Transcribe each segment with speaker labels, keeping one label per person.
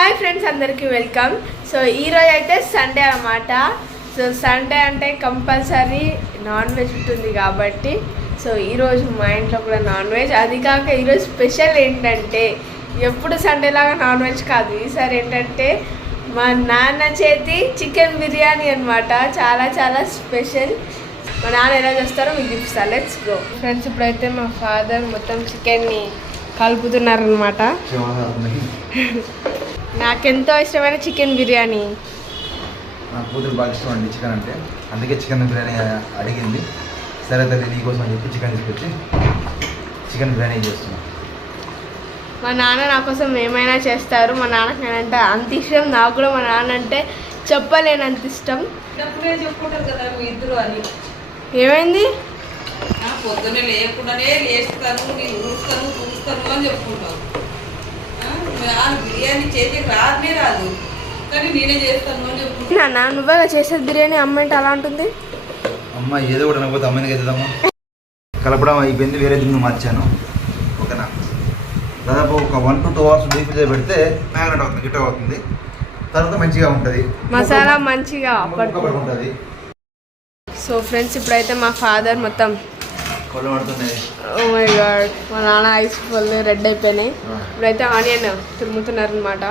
Speaker 1: Hi friends అందరికీ welcome. So ఈరోజు అయితే సండే అన్నమాట. సో సండే అంటే కంపల్సరీ నాన్ వెజ్ ఉంటుంది కాబట్టి సో ఈరోజు మా ఇంట్లో కూడా నాన్ వెజ్. అది కాక ఈరోజు స్పెషల్ ఏంటంటే ఎప్పుడు సండే లాగా నాన్ వెజ్ కాదు. ఈసారి ఏంటంటే మా నాన్న చేతి చికెన్ బిర్యానీ అన్నమాట. చాలా చాలా స్పెషల్. మా నాన్న ఎలా చేస్తారో మీకు చూపిస్తాను లెట్స్ గో ఫ్రెండ్స్ ఇప్పుడైతే మా ఫాదర్ మొత్తం చికెన్ని కలుపుతున్నారనమాట నాకెంతో ఇష్టమైన చికెన్ బిర్యానీ.
Speaker 2: నా కూతురు బాగా ఇష్టం అండి చికెన్ అంటే. అందుకే చికెన్ బిర్యానీ అడిగింది. సరే తల్లి నీకోసం అని చెప్పి చికెన్ తీసుకొచ్చి చికెన్ బిర్యానీ చేస్తున్నా.
Speaker 1: మా నాన్న నా కోసం ఏమైనా చేస్తారు? మా నాన్నకి నేనంటే అంత ఇష్టం. నాకు కూడా మా నాన్న అంటే చెప్పలేనంత ఇష్టం. ఏమైంది?
Speaker 3: పొద్దున్నే లేకుండానే లేస్తాను నేను ఊరుస్తాను చూస్తాను అని ఆ బిర్యానీ చేతికి రానే రాదు. కానీ నేనే చేస్తాను అని చెప్పుకుంటాను
Speaker 1: నాన్న నువ్వే చేసేది బిర్యానీ అమ్మ ఏంటి అలా ఉంటుంది
Speaker 2: అమ్మ ఏదో కూడా నవ్వుతా అమ్మాయికి అవుతుందమ్మా? కలపడం అయిపోయింది వేరే దిన్ను మార్చాను. ఓకేనా? దాదాపు ఒక one two two hours deep పెడితే మ్యాగ్నెట్ అవుతుంది గిట్ట అవుతుంది. తర్వాత మంచిగా ఉంటుంది.
Speaker 1: మసాలా మంచిగా
Speaker 2: ఉంటుంది
Speaker 1: సో ఫ్రెండ్స్ ఇప్పుడైతే మా ఫాదర్ మొత్తం ఓ మై గాడ్ మా నాన్న ఐస్ ఫుల్ రెడ్ అయిపోయినాయి. ఇప్పుడైతే ఆనియన్ తురుముతున్నారు అనమాట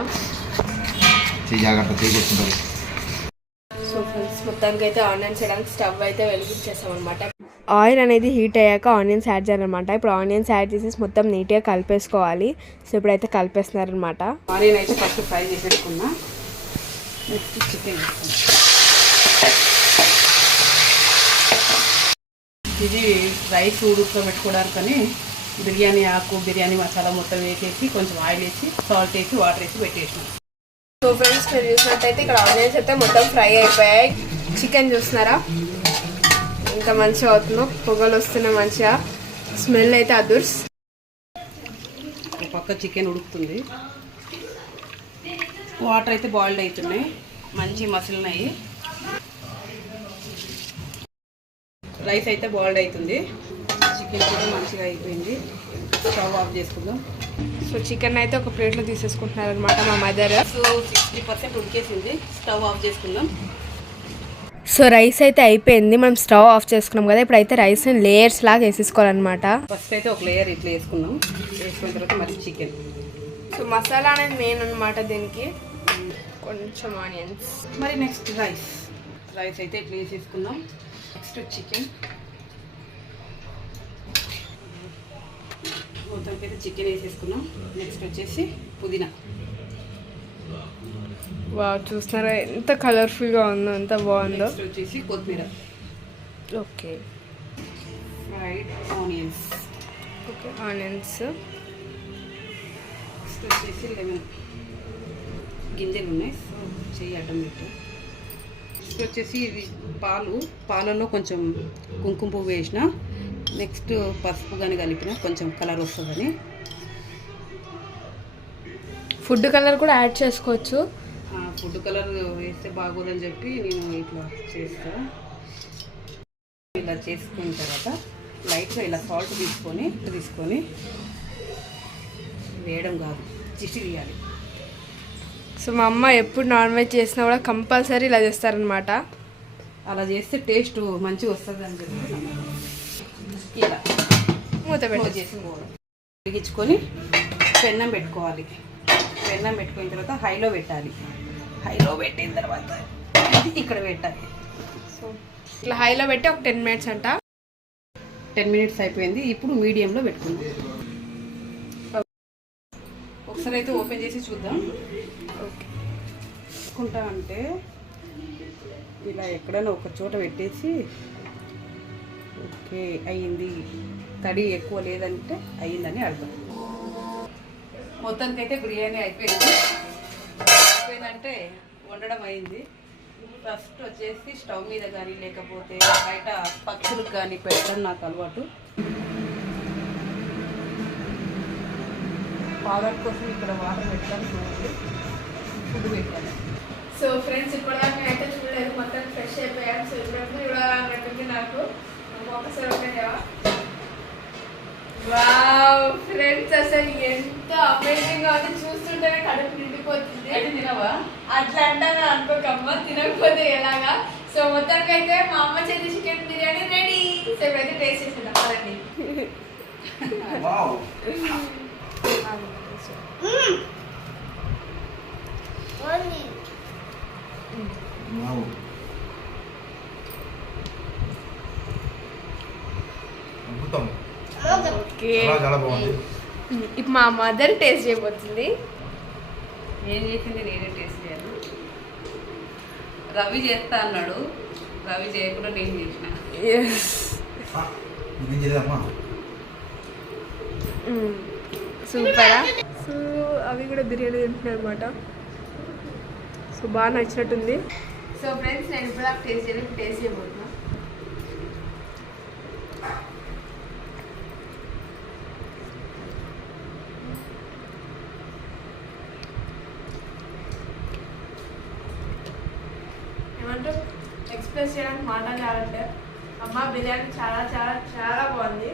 Speaker 1: సో ఫ్రెండ్స్ మొత్తానికి అయితే ఆనియన్స్ వేయడానికి స్టవ్ అయితే వెలిగించేస్తాం అనమాట ఆయిల్ అనేది హీట్ అయ్యాక ఆనియన్స్ యాడ్ చేయాలన్నమాట. ఇప్పుడు ఆనియన్స్ యాడ్ చేసేసి మొత్తం నీట్గా కలిపేసుకోవాలి. సో ఇప్పుడైతే కలిపేస్తున్నారనమాట
Speaker 3: ఆనియన్ అయితే ఫస్ట్ ఫ్రై చేసేసుకున్నా. నెక్స్ట్ చికెన్ ఇది రైస్ ఉడకబెట్టుకోవడానికని బిర్యానీ ఆకు బిర్యానీ మసాలా మొత్తం వేసేసి కొంచెం ఆయిల్ వేసి సాల్ట్ వేసి వాటర్ వేసి పెట్టేసినాం.
Speaker 1: సో ఫ్రెండ్స్ మీరు చూసినట్టయితే ఇక్కడ ఆనియన్స్ అయితే మొత్తం ఫ్రై అయిపోయాయి. చికెన్ చూస్తున్నారా? ఇంకా మంచిగా అవుతుందో పొగలు వస్తున్నాయి మంచిగా. స్మెల్ అయితే అదుర్స్.
Speaker 3: పక్క చికెన్ ఉడుకుతుంది. వాటర్ అయితే బాయిల్డ్ అవుతున్నాయి. మంచి మసిలినాయి. రైస్ అయితే బాయిల్డ్ అవుతుంది. చికెన్ కూడా మంచిగా అయిపోయింది. స్టవ్ ఆఫ్ చేసుకుందాం.
Speaker 1: సో చికెన్ అయితే ఒక ప్లేట్లో తీసేసుకుంటున్నారు అనమాట మా మదర్.
Speaker 3: సో సిక్స్టీ పర్సెంట్ ఉడికేసింది. స్టవ్ ఆఫ్ చేసుకుందాం.
Speaker 1: సో రైస్ అయితే అయిపోయింది. మనం స్టవ్ ఆఫ్ చేసుకున్నాం కదా ఇప్పుడైతే రైస్ని లేయర్స్ లాగా వేసేసుకోవాలన్నమాట.
Speaker 3: ఫస్ట్ అయితే ఒక లేయర్ ఇట్లా వేసుకున్నాం వేసుకున్న తర్వాత మరి చికెన్.
Speaker 1: సో మసాలా అనేది మెయిన్ అనమాట దీనికి. కొంచెం ఆనియన్స్.
Speaker 3: మరి నెక్స్ట్ రైస్ రైస్ అయితే ఇట్లా వేసేసుకున్నాం నెక్స్ట్ చికెన్ మొత్తంకి అయితే చికెన్ వేసేసుకున్నాం. నెక్స్ట్ వచ్చేసి పుదీనా.
Speaker 1: వా చూస్తున్నారా ఎంత కలర్ఫుల్గా ఉందో ఎంత బాగుందో.
Speaker 3: నెక్స్ట్ వచ్చేసి కొత్తిమీర.
Speaker 1: Okay.
Speaker 3: Fried onions
Speaker 1: okay onions
Speaker 3: next వచ్చేసి లెమన్ గింజలు ఉన్నాయి సో చెయ్యి అడ్డం పెట్టు. నెక్స్ట్ వచ్చేసి ఇది పాలు పాలలో కొంచెం కుంకుమ పువ్వు వేసిన నెక్స్ట్ పసుపు కానీ కలిపిన కొంచెం కలర్ వస్తుందని.
Speaker 1: ఫుడ్ కలర్ కూడా యాడ్ చేసుకోవచ్చు.
Speaker 3: ఫుడ్ కలర్ వేస్తే బాగోదని చెప్పి నేను ఇట్లా చేస్తా. ఇలా చేసుకున్న తర్వాత లైట్గా ఇలా సాల్ట్ తీసుకొని తీసుకొని వేయడం కాదు చిసి తీయాలి.
Speaker 1: సో మా అమ్మ ఎప్పుడు నాన్ వెజ్ చేసినా కూడా కంపల్సరీ ఇలా చేస్తారనమాట
Speaker 3: అలా చేస్తే టేస్ట్ మంచిగా వస్తుంది అని చెప్పి ఇలా
Speaker 1: మూత
Speaker 3: వెలిగించుకొని పెన్నం పెట్టుకోవాలి. పెన్నం పెట్టుకున్న తర్వాత హైలో పెట్టాలి. హైలో పెట్టిన తర్వాత ఇక్కడ పెట్టాలి.
Speaker 1: సో ఇట్లా హైలో పెట్టి ఒక టెన్ మినిట్స్ అంట.
Speaker 3: టెన్ మినిట్స్ అయిపోయింది. ఇప్పుడు మీడియంలో పెట్టుకుందాం. ఒకసారి అయితే ఓపెన్ చేసి చూద్దాం.
Speaker 1: ఓకే
Speaker 3: అంటే ఇలా ఎక్కడైనా ఒక చోట పెట్టేసి ఓకే అయ్యింది తడి ఎక్కువ లేదంటే అయ్యిందని అర్థం. మొత్తానికి అయితే బిర్యానీ అయిపోయింది. అయిపోయిందంటే వండడం అయింది ఫస్ట్ వచ్చేసి స్టవ్ మీద కానీ లేకపోతే బయట పక్షులకు కానీ పెట్టడం నాకు అలవాటు. పాలట్ కోసం ఇక్కడ వాటర్ పెట్టాలి చూడండి. ఫుడ్ పెట్టాలి
Speaker 1: సో ఫ్రెండ్స్ ఇప్పటిదాకా అయితే చూడలేదు. మొత్తం ఫ్రెష్ అయిపోయాను. సో ఇప్పుడప్పుడు చూడాలన్నట్టుంది నాకు. ఒకసారి ఉండేవా వావ్ ఫ్రెండ్స్ అసలు ఎంత అమేజింగ్గా ఉంది. చూస్తుంటేనే కడుపు నిండిపోతుంది.
Speaker 3: అయితే తినవా?
Speaker 1: అట్లా అంటాను అనుకోకమ్మ. తినకపోతే ఎలాగా? సో మొత్తానికి అయితే మా అమ్మ చేతి చికెన్ బిర్యానీ రెడీ సో ఇప్పుడైతే టేస్ట్ చేసేద్దాం. పదండి.
Speaker 2: వావ్ అద్భుతం
Speaker 1: ఓకే.
Speaker 2: చాలా చాలా బాగుంది.
Speaker 1: ఇప్పుడు మా మదర్ టేస్ట్ చేయబోతుంది.
Speaker 3: ఏం చేసింది? నేనే టేస్ట్ చేయాలి రవి చేస్తా అన్నాడు. రవి చేయకుండా నేను చేసిన.
Speaker 1: సూపరా? అవి కూడా బిర్యానీ తింటున్నాయి అనమాట సో బాగా నచ్చినట్టుంది. సో ఫ్రెండ్స్ నేను ఇప్పుడు టేస్ట్ చేయడానికి టేస్ట్ చేయబోతున్నా. ఏమంటారు? ఎక్స్ప్రెస్ చేయడానికి మాట చాలంటే అమ్మ బిర్యానీ చాలా చాలా చాలా బాగుంది.